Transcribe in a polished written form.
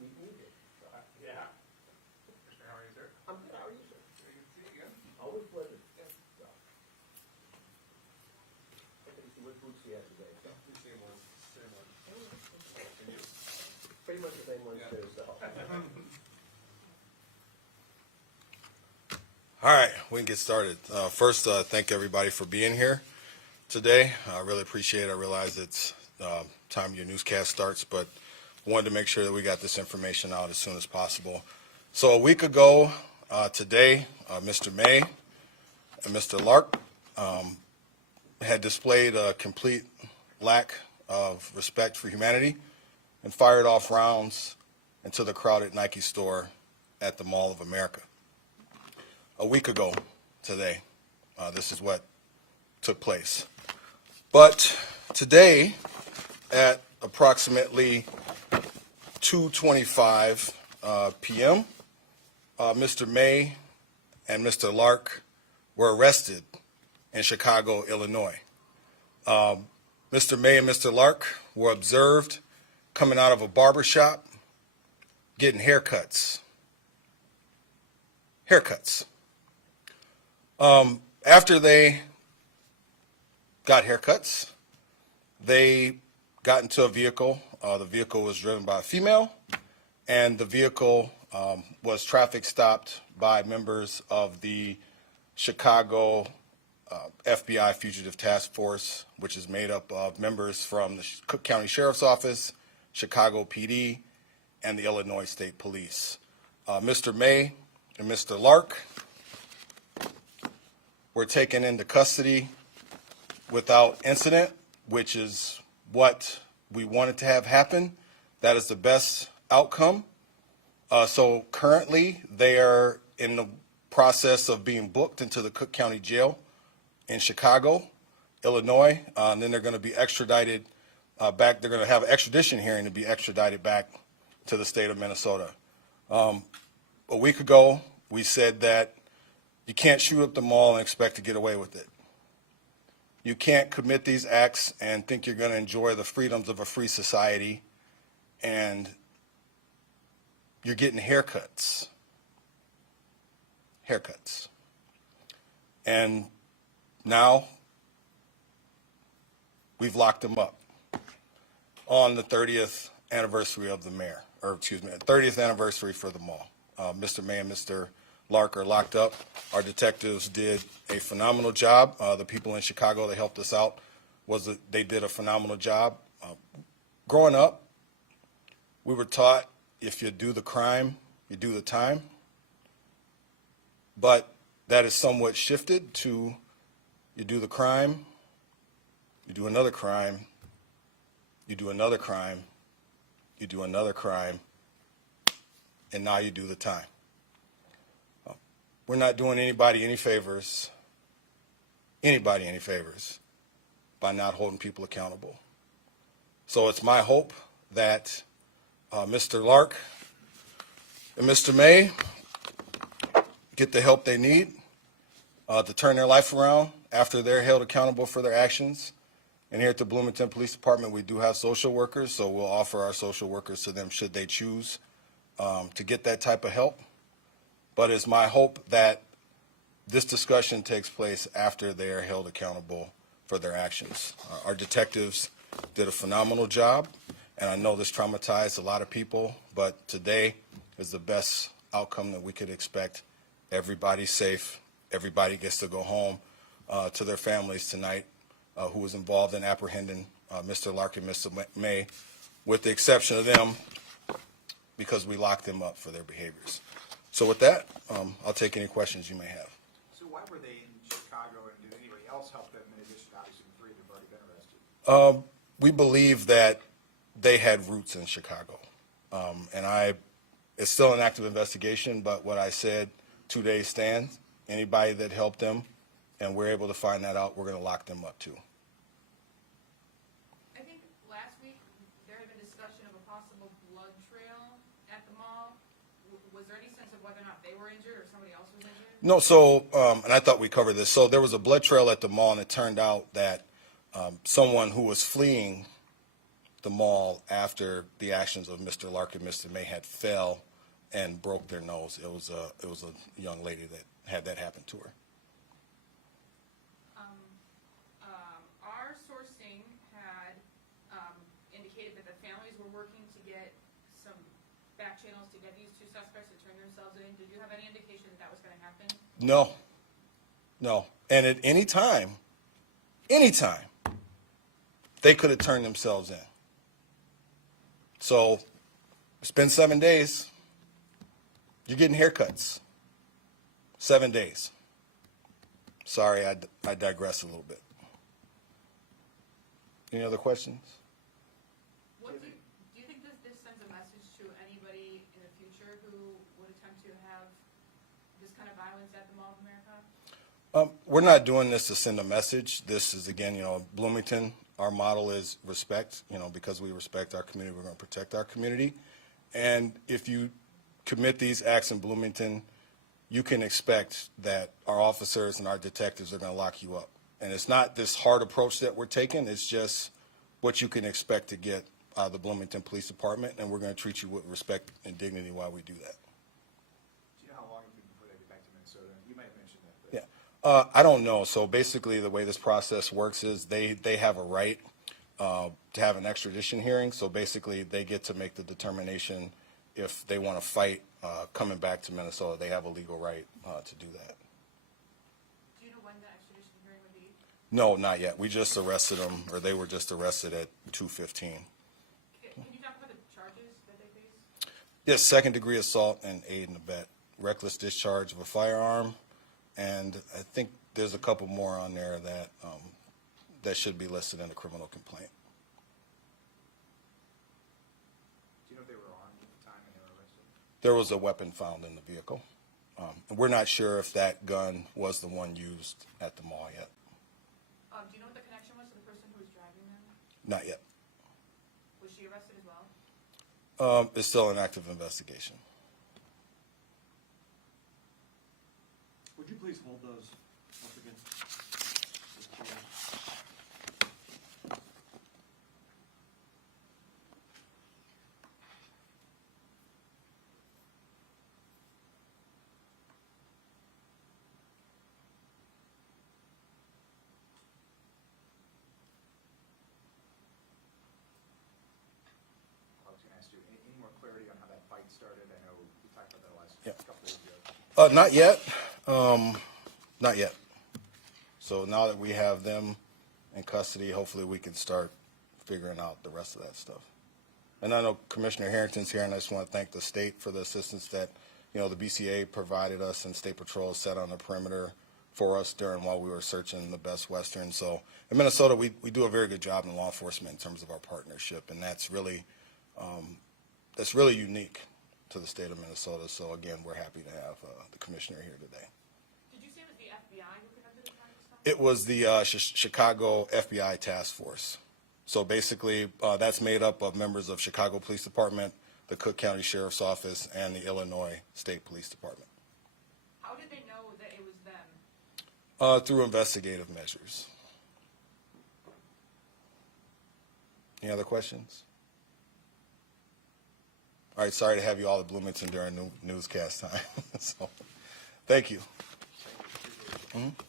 meeting you again. So Yeah. Commissioner, how are you, sir? I'm good. How are you, sir? Very good to see you again. Always pleasure. So, I can see what boots he has today. So, Same one. Same one. And you? pretty much the same ones Yeah. too. So, All right, we can get started. First, thank everybody for being here today. I really appreciate it. I realize it's time your newscast starts, but wanted to make sure that we got this information out as soon as possible. So a week ago today, Mr. May and Mr. Lark had displayed a complete lack of respect for humanity and fired off rounds into the crowded Nike store at the Mall of America. A week ago today, this is what took place. But today, at approximately 2:25 p.m., Mr. May and Mr. Lark were arrested in Chicago, Illinois. Mr. May and Mr. Lark were observed coming out of a barber shop getting haircuts. After they got haircuts, they got into a vehicle. The vehicle was driven by a female, and the vehicle was traffic stopped by members of the Chicago FBI Fugitive Task Force, which is made up of members from the Cook County Sheriff's Office, Chicago PD, and the Illinois State Police. Mr. May and Mr. Lark were taken into custody without incident, which is what we wanted to have happen. That is the best outcome. So currently, they are in the process of being booked into the Cook County Jail in Chicago, Illinois, and then they're going to be extradited back. They're going to have an extradition hearing to be extradited back to the state of Minnesota. A week ago, we said that you can't shoot up the mall and expect to get away with it. You can't commit these acts and think you're going to enjoy the freedoms of a free society, and you're getting haircuts. And now we've locked them up on the 30th anniversary of the mayor, or excuse me, 30th anniversary for the mall. Mr. May and Mr. Lark are locked up. Our detectives did a phenomenal job. The people in Chicago that helped us out, they did a phenomenal job. Growing up, we were taught if you do the crime, you do the time. But that is somewhat shifted to you do the crime, you do another crime, you do another crime, you do another crime, and now you do the time. We're not doing anybody any favors by not holding people accountable. So it's my hope that Mr. Lark and Mr. May get the help they need to turn their life around after they're held accountable for their actions. And here at the Bloomington Police Department, we do have social workers, so we'll offer our social workers to them should they choose to get that type of help. But it's my hope that this discussion takes place after they are held accountable for their actions. Our detectives did a phenomenal job, and I know this traumatized a lot of people, but today is the best outcome that we could expect. Everybody's safe. Everybody gets to go home to their families tonight who was involved in apprehending Mr. Lark and Mr. May, with the exception of them, because we locked them up for their behaviors. So with that, I'll take any questions you may have. So why were they in Chicago, and did anybody else help them in addition, obviously, the three that have already been arrested? We believe that they had roots in Chicago. It's still an active investigation, but what I said 2 days stands. Anybody that helped them, and we're able to find that out, we're going to lock them up too. I think last week there had been discussion of a possible blood trail at the mall. Was there any sense of whether or not they were injured or somebody else was injured? No, so, and I thought we covered this. So there was a blood trail at the mall, and it turned out that someone who was fleeing the mall after the actions of Mr. Lark and Mr. May had fell and broke their nose. It was a young lady that had that happen to her. Our sourcing had indicated that the families were working to get some back channels to get these two suspects to turn themselves in. Did you have any indication that that was going to happen? No. And at any time, they could have turned themselves in. So it's been 7 days. You're getting haircuts. 7 days. Sorry, I digress a little bit. Any other questions? What do you think this sends a message to anybody in the future who would attempt to have this kind of violence at the Mall of America? We're not doing this to send a message. This is, again, Bloomington, our model is respect. Because we respect our community, we're going to protect our community. And if you commit these acts in Bloomington, you can expect that our officers and our detectives are going to lock you up. And it's not this hard approach that we're taking. It's just what you can expect to get out of the Bloomington Police Department, and we're going to treat you with respect and dignity while we do that. Do you know how long it'll be before they get back to Minnesota? You might have mentioned that. But Yeah. I don't know. So basically the way this process works is they have a right to have an extradition hearing. So basically they get to make the determination if they want to fight coming back to Minnesota. They have a legal right to do that. Do you know when the extradition hearing would be? No, not yet. We just arrested them, or they were just arrested at 2:15. Can you talk about the charges that they face? Yes, second-degree assault and aid and abet, reckless discharge of a firearm, and I think there's a couple more on there that should be listed in the criminal complaint. do you know if they were armed at the time when they were arrested? There was a weapon found in the vehicle. We're not sure if that gun was the one used at the mall yet. Do you know what the connection was to the person who was driving them? Not yet. Was she arrested as well? It's still an active investigation. Would you please hold those up again? Just hold on. I was going to ask you, any more clarity on how that fight started? I know we talked about that last Yeah. couple of days ago. Not yet. Not yet. So now that we have them in custody, hopefully we can start figuring out the rest of that stuff. And I know Commissioner Harrington's here, and I just want to thank the state for the assistance that, the BCA provided us, and State Patrol set on the perimeter for us while we were searching the Best Western. So in Minnesota, we do a very good job in law enforcement in terms of our partnership, and that's really unique to the state of Minnesota. So again, we're happy to have the commissioner here today. Did you say it was the FBI who conducted the crime stop? It was the Chicago FBI Task Force. So basically, that's made up of members of Chicago Police Department, the Cook County Sheriff's Office, and the Illinois State Police Department. How did they know that it was them? Through investigative measures. Any other questions? All right, sorry to have you all at Bloomington during newscast time. So, thank you. Appreciate it.